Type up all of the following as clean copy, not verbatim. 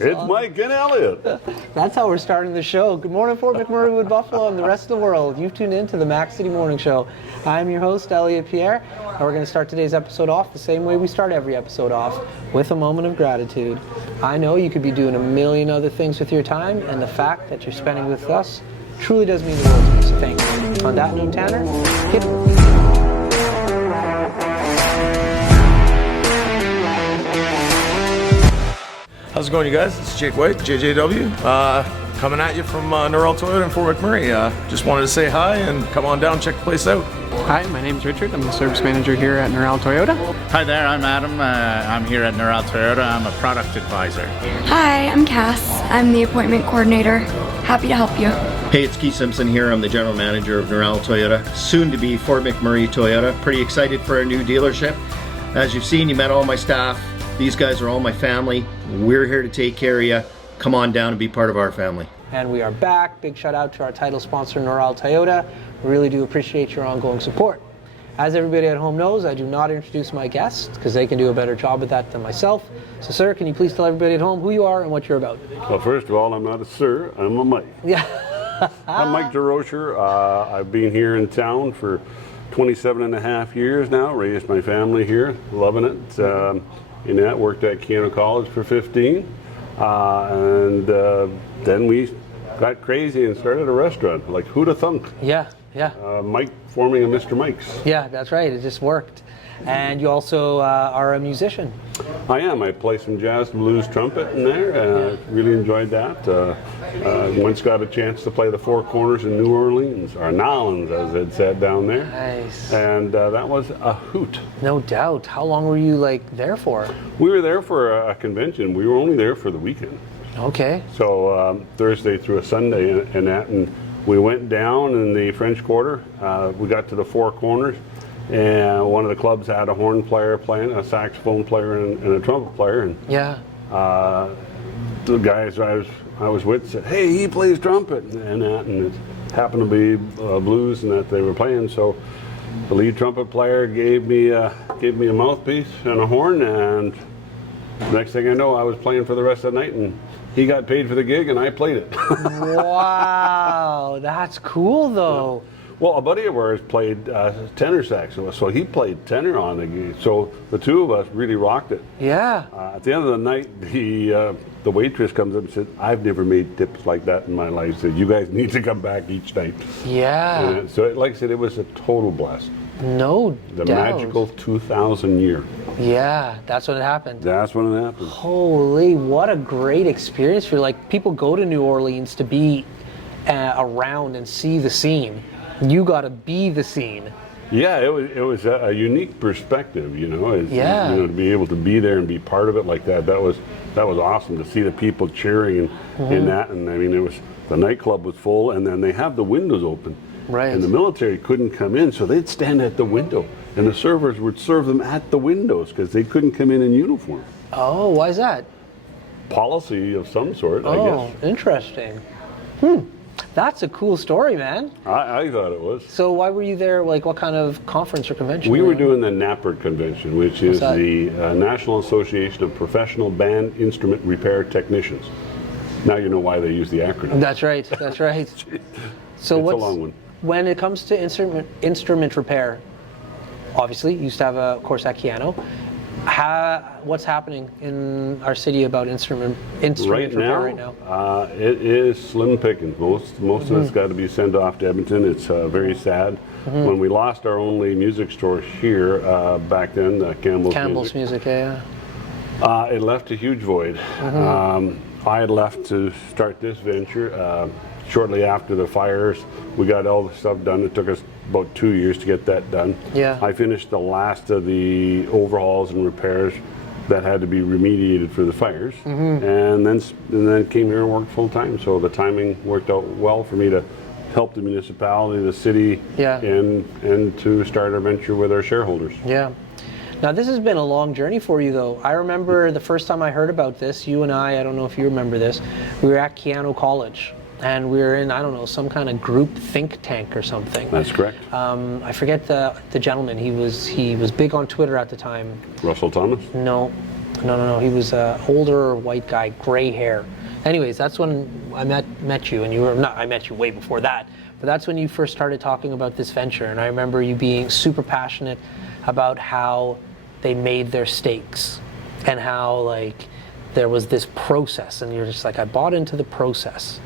It's awesome. Mike and Elliot. That's how we're starting the show. Good morning, Fort McMurray, Wood Buffalo, and the rest of the world. You've tuned in to the Mac City Morning Show. I'm your host, Elliot Pierre, and we're going to start today's episode off the same way we start every episode off, with a moment of gratitude. I know you could be doing a million other things with your time, and the fact that you're spending with us truly does mean the world to me, so thank you. On that note, Tanner, hit it. How's it going, you guys? It's Jake White, JJW, coming at you from Norrell Toyota in Fort McMurray. Just wanted to say hi and come on down and check the place out. Hi, my name's Richard. I'm the service manager here at Norrell Toyota. Hi there, I'm Adam. I'm here at Norrell Toyota. I'm a product advisor. Hi, I'm Cass. I'm the appointment coordinator. Happy to help you. Hey, it's Keith Simpson here. I'm the general manager of Norrell Toyota, soon to be Fort McMurray Toyota. Pretty excited for a new dealership. As you've seen, you met all my staff. These guys are all my family. We're here to take care of you. Come on down and be part of our family. And we are back. Big shout out to our title sponsor, Norrell Toyota. We really do appreciate your ongoing support. As everybody at home knows, I do not introduce my guests because they can do a better job at that than myself. So, sir, can you please tell everybody at home who you are and what you're about? Well, first of all, I'm not a sir, I'm a Mike. Yeah. I'm Mike DeRocher. I've been here in town for 27 and a half years now, raised my family here, loving it. In that, worked at Keano College for 15, and then we got crazy and started a restaurant. Like, who'd have thunk? Yeah. Mike forming a Mr. Mike's. Yeah, that's right. It just worked. And you also are a musician. I am. I play some jazz, blues, trumpet in there. Really enjoyed that. Once got a chance to play the Four Corners in New Orleans, or Nolans, as it said down there. Nice. And that was a hoot. No doubt. How long were you there for? We were there for a convention. We were only there for the weekend. Okay. So Thursday through a Sunday and that, and we went down in the French Quarter. We got to the Four Corners. And one of the clubs had a horn player playing, a saxophone player, and a trumpet player. And yeah. The guys I was with said, "Hey, he plays trumpet," and it happened to be blues and that they were playing. So the lead trumpet player gave me a mouthpiece and a horn, and next thing I know, I was playing for the rest of the night, and he got paid for the gig, and I played it. Wow, that's cool though. Yeah. Well, a buddy of ours played tenor sax, so he played tenor on the gig. So the two of us really rocked it. Yeah. At the end of the night, the waitress comes up and said, "I've never made tips like that in my life. So you guys need to come back each night." Yeah. And so, like I said, it was a total blast. No The doubt. magical 2000 year. Yeah, that's when it happened. That's when it happened. Holy, what a great experience for people go to New Orleans to be around and see the scene. You got to be the scene. Yeah, it was a unique perspective, Yeah. To be able to be there and be part of it like that. That was awesome to see the people cheering in that. And I mean, the nightclub was full, and then they have the windows open. Right. And the military couldn't come in, so they'd stand at the window, and the servers would serve them at the windows because they couldn't come in uniform. Oh, why is that? Policy of some sort, I Oh, guess. interesting. That's a cool story, man. I thought it was. So why were you there? What kind of conference or convention? We were doing the NAPRD convention, which is that? the National Association of Professional Band Instrument Repair Technicians. Now you know why they use the acronym. That's right. That's right. So It's a long one. When it comes to instrument repair, obviously you used to have a course at Keano. What's happening in our city about instrument repair right now? It is slim pickings. Most of it's got to be sent off to Edmonton. It's very sad. When we lost our only music store here back then, Campbell's Music, yeah. It left a huge void. I had left to start this venture. Shortly after the fires, we got all the stuff done. It took us about 2 years to get that done. Yeah. I finished the last of the overhauls and repairs that had to be remediated for the fires, and then came here and worked full time. So the timing worked out well for me to help the municipality, the city, and to start our venture with our shareholders. Yeah. Now this has been a long journey for you though. I remember the first time I heard about this, you and I don't know if you remember this, we were at Keano College. And we were in, I don't know, some kind of group think tank or something. That's correct. I forget the gentleman. He was big on Twitter at the time. Russell Thomas? No. No. He was an older white guy, gray hair. Anyways, that's when I met you, and you were not. I met you way before that, but that's when you first started talking about this venture. And I remember you being super passionate about how they made their steaks and how like there was this process, and you're just like, I bought into the process.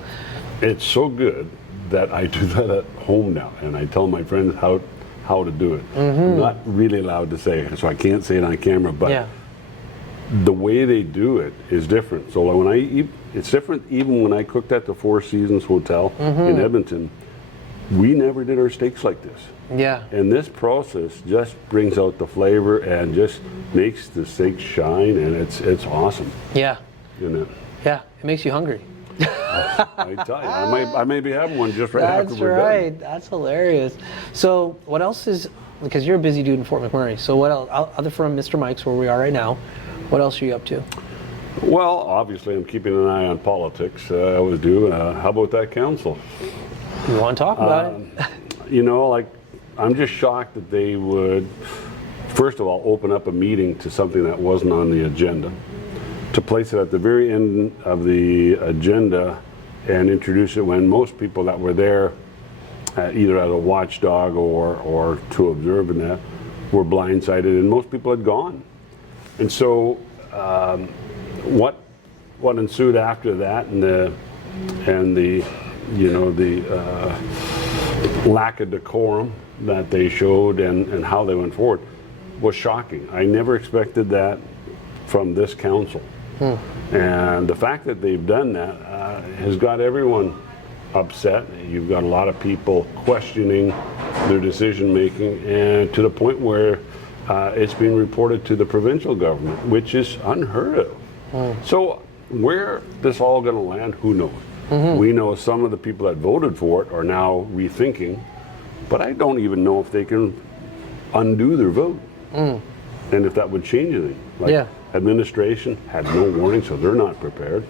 It's so good that I do that at home now, and I tell my friends how to do it. I'm not really allowed to say it, so I can't say it on camera, but Yeah. the way they do it is different. So like when I eat, it's different even when I cooked at the Four Seasons Hotel in Edmonton. We never did our steaks like this. Yeah. And this process just brings out the flavor and just makes the steak shine, and it's awesome. Yeah. You know, Yeah. It makes you hungry. I tell you, I may be having one just right after That's we're right. done. That's hilarious. So what else is, because you're a busy dude in Fort McMurray, so what else, other from Mr. Mike's where we are right now, what else are you up to? Well, obviously, I'm keeping an eye on politics. I always do. How about that council? You want to talk about it? You know, like, I'm just shocked that they would, first of all, open up a meeting to something that wasn't on the agenda, to place it at the very end of the agenda and introduce it when most people that were there, either as a watchdog or to observe in that, were blindsided, and most people had gone. And so, what ensued after that, and the you know, the lack of decorum that they showed and how they went forward was shocking. I never expected that from this council. And the fact that they've done that has got everyone upset. You've got a lot of people questioning their decision making, and to the point where it's being reported to the provincial government, which is unheard of. So where this all going to land, who knows? We know some of the people that voted for it are now rethinking, but I don't even know if they can undo their vote, and if that would change anything. Like, Yeah. administration had no warning, so they're not prepared.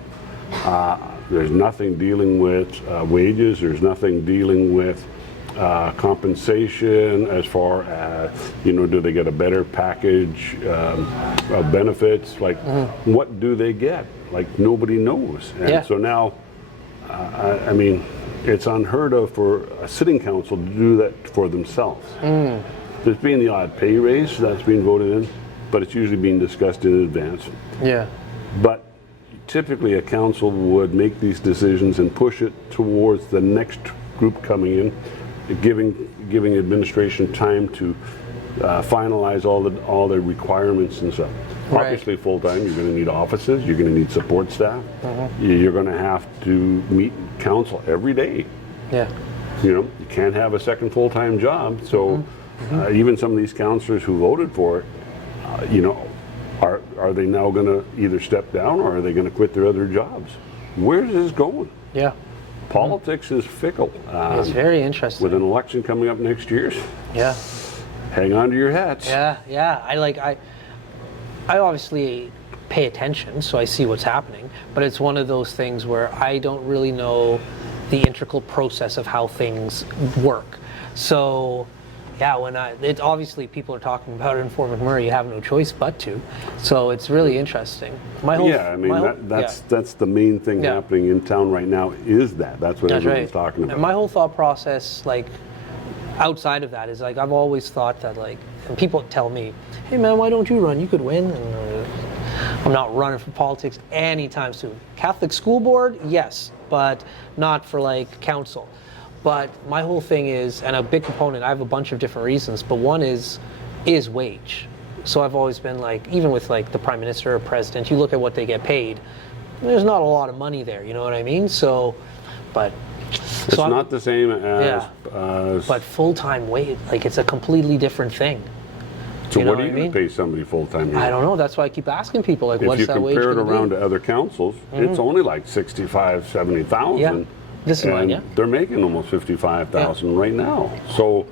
There's nothing dealing with wages. There's nothing dealing with compensation as far as, you know, do they get a better package of benefits? Like, what do they get? Like, nobody knows. And Yeah. so now, I mean, it's unheard of for a sitting council to do that for themselves. There's been the odd pay raise that's being voted in, but it's usually being discussed in advance. Yeah. But typically a council would make these decisions and push it towards the next group coming in, giving administration time to finalize all the requirements and stuff. Right. Obviously, full time, you're going to need offices, you're going to need support staff, you're going to have to meet council every day. Yeah. You know, you can't have a second full-time job. So even some of these councillors who voted for it, you know, are they now going to either step down, or are they going to quit their other jobs? Where's this going? Yeah. Politics is fickle. It's very interesting. With an election coming up next year, Yeah. hang on to your hats. Yeah. I obviously pay attention, so I see what's happening, but it's one of those things where I don't really know the integral process of how things work. So, yeah, it's obviously people are talking about it in Fort McMurray, you have no choice but to. So it's really interesting. Yeah, I mean, that's the main thing Yeah. happening in town right now is that. That's what That's everyone's right. talking about. And my whole thought process, like, outside of that is, like, I've always thought that, like, and people tell me, hey man, why don't you run? You could win. And I'm not running for politics anytime soon. Catholic school board, yes, but not for, like, council. But my whole thing is, and a big component, I have a bunch of different reasons, but one is wage. So I've always been like, even with like the prime minister or president, you look at what they get paid, there's not a lot of money there, you know what I mean? So, but... It's not the same as... but full-time wage, like, it's a completely different thing. So You know what are what you I going to mean? pay somebody full-time here? I don't know, that's why I keep asking people, like, If what's you that wage compare it gonna around be? to other councils, it's only like 65, 70,000. Yeah. This is mine, and yeah. They're making almost 55,000 right now. So,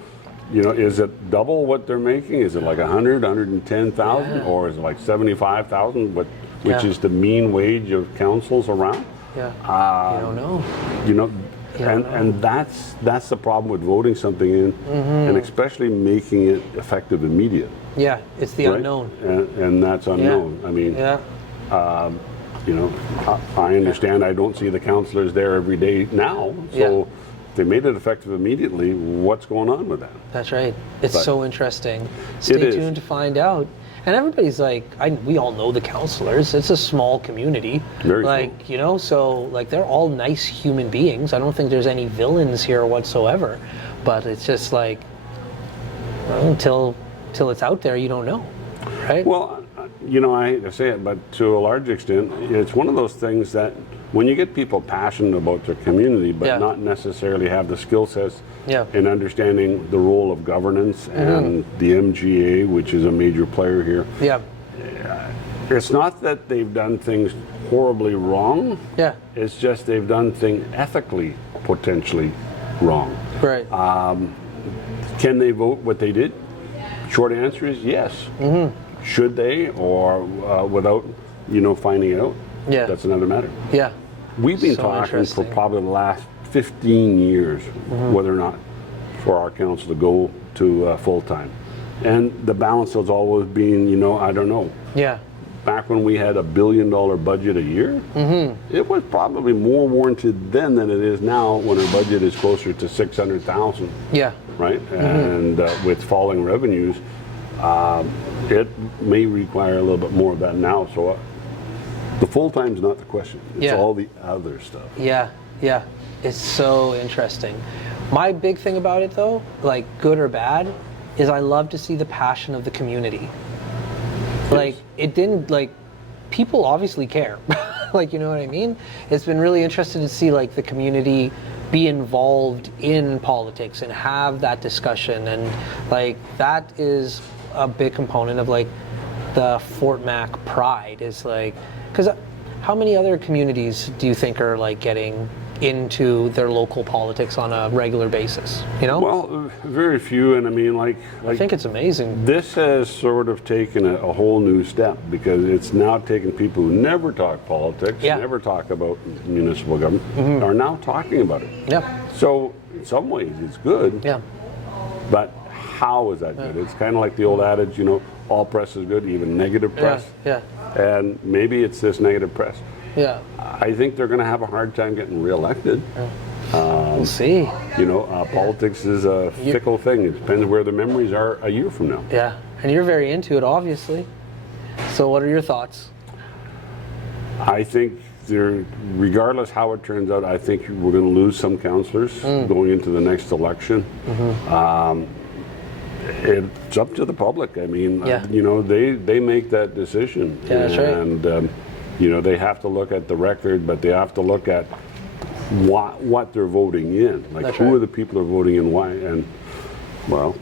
you know, is it double what they're making? Is it like 100, 110,000, Yeah. or is it like 75,000, which Yeah. is the mean wage of councils around? Yeah, you don't know. You know, Yeah, I know. and that's the problem with voting something in, and especially making it effective immediate. Yeah, it's the right? unknown. And that's unknown. I mean, Yeah. you know, I understand I don't see the counselors there every day now. So Yeah. if they made it effective immediately, what's going on with that? That's right. It's But- so interesting. Stay is. tuned to find out. And everybody's like, we all know the counselors. It's a small community. Very like, small. you know, so like they're all nice human beings. I don't think there's any villains here whatsoever. But it's just like, well, until it's out there, you don't know, right? Well, you know, I hate to say it, but to a large extent, it's one of those things that when you get people passionate about their community, but Yeah. not necessarily have the skill sets Yeah. in understanding the role of governance and the MGA, which is a major player here, Yeah. it's not that they've done things horribly wrong. Yeah. It's just they've done things ethically potentially wrong. Right. Can they vote what they did? Short answer is yes. Should they, or without, you know, finding out? Yeah. That's another matter. Yeah. We've been So talking for interesting. probably the last 15 years whether or not for our council to go to full-time. And the balance has always been, you know, I don't know. Yeah. Back when we had $1 billion budget a year, it was probably more warranted then than it is now when our budget is closer to 600,000. Yeah. Right? And with falling revenues, it may require a little bit more of that now. So the full time's not the question. It's Yeah. all the other stuff. Yeah, yeah. It's so interesting. My big thing about it though, like good or bad, is I love to see the passion of the community. Like it didn't like people obviously care. Like, you know what I mean? It's been really interesting to see like the community be involved in politics and have that discussion, and like that is a big component of like the Fort Mac pride is like, because how many other communities do you think are like getting into their local politics on a regular basis, you know? Well, very few, and I mean, like I think it's amazing. this has sort of taken a whole new step because it's now taken people who never talk politics, Yeah. never talk about municipal government, are now talking about it. Yeah, So in some ways it's good, yeah, but how is that good? It's kind of like the old adage, you know, all press is good, even negative yeah, press. yeah, And maybe it's this negative press. yeah. I think they're going to have a hard time getting reelected. We'll see. You know, politics is a fickle thing. It depends where the memories are a year from now. Yeah, and you're very into it, obviously. So what are your thoughts? I think regardless how it turns out, I think we're going to lose some councillors going into the next election. It's up to the public. I mean, Yeah. you know, they make that decision. Yeah, that's right. And, you know, they have to look at the record, but they have to look at what they're voting in. Like, That's who right. are the people they're voting in, why? And, well,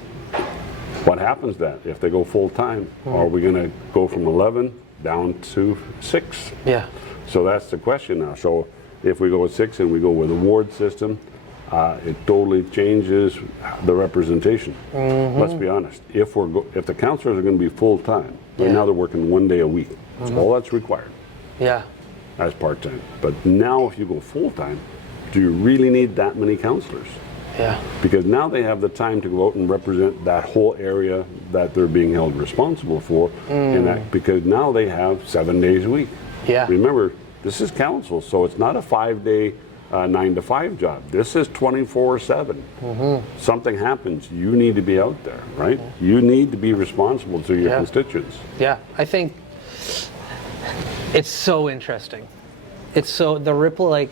what happens then? If they go full-time, are we going to go from 11 down to 6? Yeah, So that's the question now. So if we go with 6 and we go with a ward system, it totally changes the representation. Let's be honest. If the councillors are going to be full time, right Yeah. now they're working 1 day a week. That's all that's required yeah, as part time. But now, if you go full time, do you really need that many councillors? yeah, Because now they have the time to go out and represent that whole area that they're being held responsible for, and that because now they have 7 days a week. yeah, Remember, this is council, so it's not a 5-day 9 to 5 job. This is 24/7. Something happens, you need to be out there, right? You need to be responsible to your Yeah. constituents. yeah. I think it's so interesting. It's so, the ripple, like,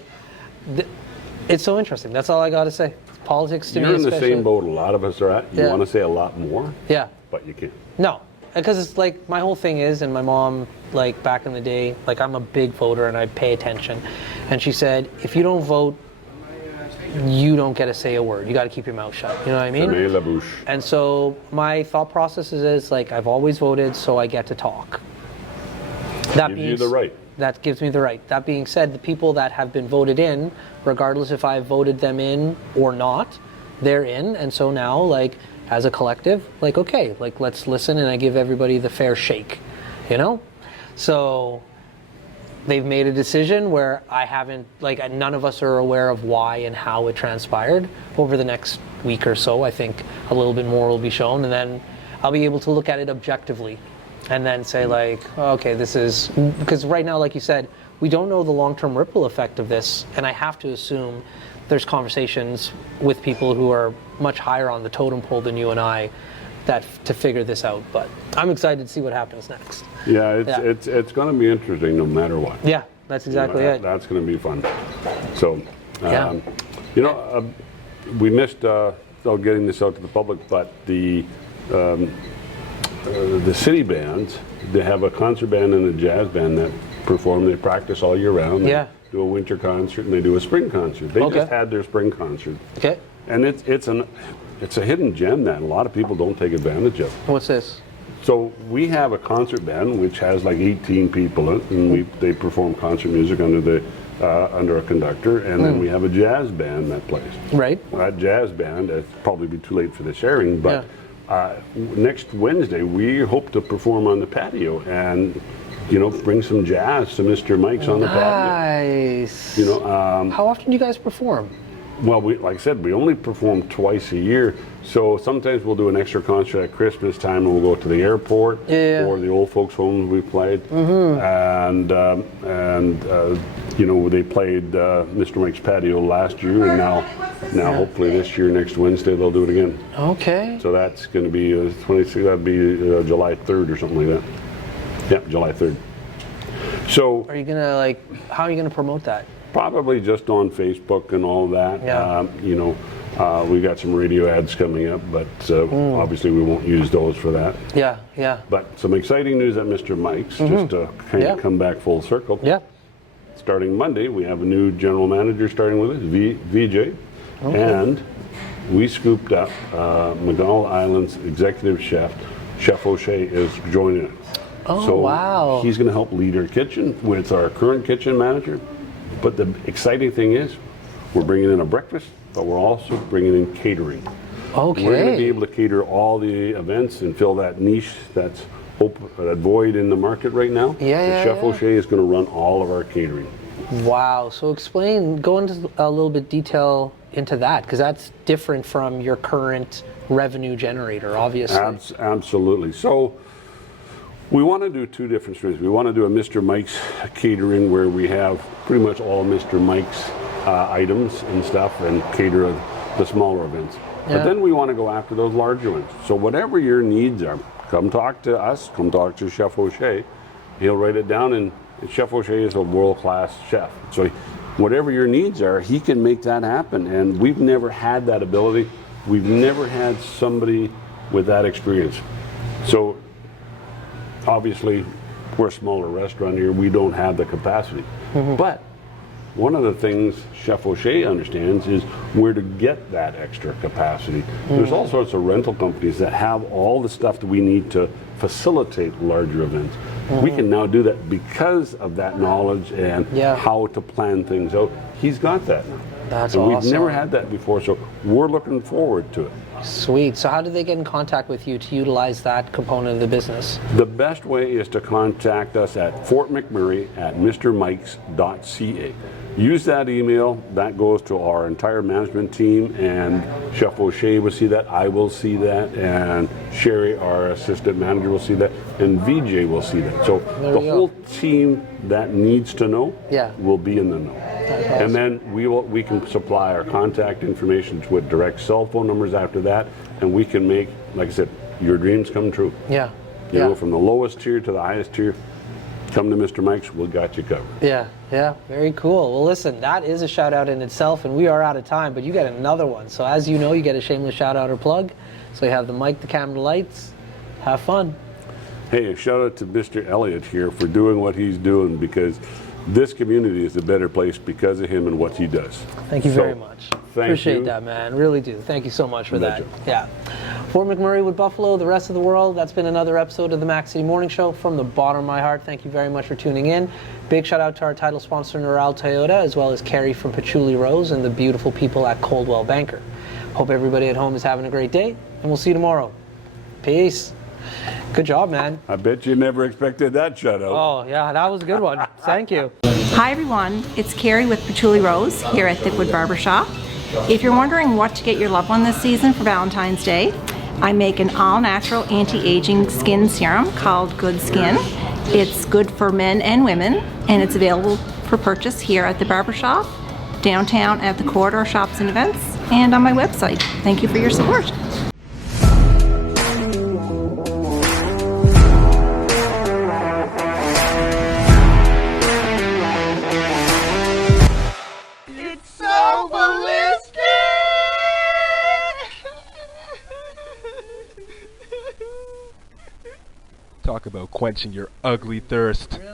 it's so interesting. That's all I got to say. Politics to You're me in the especially. same boat a lot of us are at. You Yeah. want to say a lot more, Yeah. but you can't. No, because it's like my whole thing is, and my mom, like back in the day, like I'm a big voter and I pay attention. And she said, if you don't vote, you don't get to say a word. You got to keep your mouth shut. You know what I mean? Fermez la bouche. And so my thought process is like, I've always voted, so I get to talk. That Gives you the right. That gives me the right. That being said, the people that have been voted in, regardless if I voted them in or not, they're in. And so now, like, as a collective, like, okay, like, let's listen, and I give everybody the fair shake, you know? So they've made a decision where I haven't, like, none of us are aware of why and how it transpired. Over the next week or so, I think a little bit more will be shown, and then I'll be able to look at it objectively and then say like, oh, okay, this is, because right now, like you said, we don't know the long-term ripple effect of this, and I have to assume there's conversations with people who are much higher on the totem pole than you and I that to figure this out. But I'm excited to see what happens next. Yeah, it's going to be interesting no matter what. Yeah, that's exactly it. That's going to be fun. So, Yeah. We missed getting this out to the public, but the city bands, they have a concert band and a jazz band that perform. They practice all year round. Yeah. They do a winter concert and they do a spring concert. They just had their spring concert. Okay. And it's a hidden gem that a lot of people don't take advantage of. What's this? So we have a concert band which has like 18 people in it, and they perform concert music under a conductor, and then we have a jazz band that plays. Right. That jazz band, it's probably be too late for the sharing, but next Wednesday we hope to perform on the patio and bring some jazz to Mr. Mike's on the patio. Nice. How often do you guys perform? Well, like I said, we only perform twice a year. So sometimes we'll do an extra concert at Christmas time, and we'll go to the airport or the old folks' homes we played. And they played Mr. Mike's Patio last year, and now hopefully this year, next Wednesday, they'll do it again. Okay. So that's going to be 26. That'd be July 3rd or something like that. Yeah, July 3rd. So are you gonna how are you gonna promote that? Probably just on Facebook and all that. Yeah. We got some radio ads coming up, but obviously we won't use those for that. Yeah, yeah. But some exciting news at Mr. Mike's, just to kind of come back full circle. Yeah. Starting Monday, we have a new general manager starting with us, VJ. And we scooped up McDonald Island's executive chef, Chef O'Shea, is joining us. Oh, so wow. He's going to help lead our kitchen with our current kitchen manager. But the exciting thing is, we're bringing in a breakfast, but we're also bringing in catering. Okay. We're going to be able to cater all the events and fill that niche that's that void in the market right now. And Chef O'Shea is going to run all of our catering. Wow. So go into a little bit detail into that, because that's different from your current revenue generator, obviously. Absolutely. So we want to do two different streams. We want to do a Mr. Mike's catering where we have pretty much all Mr. Mike's items and stuff and cater the smaller events. But then we want to go after those larger ones. So whatever your needs are, come talk to us, come talk to Chef O'Shea. He'll write it down, and Chef O'Shea is a world-class chef. So whatever your needs are, he can make that happen. And we've never had that ability. We've never had somebody with that experience. So obviously, we're a smaller restaurant here. We don't have the capacity. But one of the things Chef O'Shea understands is where to get that extra capacity. There's all sorts of rental companies that have all the stuff that we need to facilitate larger events. We can now do that because of that knowledge and how to plan things out. He's got that now. That's and awesome. We've never had that before, so we're looking forward to it. Sweet. So how do they get in contact with you to utilize that component of the business? The best way is to contact us at Fort McMurray at mrmikes.ca. Use that email. That goes to our entire management team, and Chef O'Shea will see that. I will see that, and Sherry, our assistant manager, will see that, and VJ will see that. So the whole team that needs to know will be in the know. And then we can supply our contact information with direct cell phone numbers after that, and we can make, like I said, your dreams come true. Yeah. You know, from the lowest tier to the highest tier, come to Mr. Mike's, we got you covered. Yeah, very cool. Well, listen, that is a shout out in itself, and we are out of time, but you get another one. So as you know, you get a shameless shout out or plug. So you have the mic, the camera, the lights. Have fun. Hey, a shout out to Mr. Elliott here for doing what he's doing, because this community is a better place because of him and what he does. Thank you very much. Appreciate that, man. Really do. Thank you so much for that. Yeah. Fort McMurray with Buffalo, the rest of the world, that's been another episode of the Mac City Morning Show. From the bottom of my heart, thank you very much for tuning in. Big shout out to our title sponsor, Neural Toyota, as well as Carrie from Patchouli Rose and the beautiful people at Coldwell Banker. Hope everybody at home is having a great day, and we'll see you tomorrow. Peace. Good job, man. I bet you never expected that shout out. Oh, yeah, that was a good one. Thank you. Hi, everyone. It's Carrie with Patchouli Rose here at Thickwood Barbershop. If you're wondering what to get your loved one this season for Valentine's Day, I make an all-natural anti-aging skin serum called Good Skin. It's good for men and women, and it's available for purchase here at the barbershop, downtown at the Corridor Shops and Events, and on my website. Thank you for your support. Talk about quenching your ugly thirst.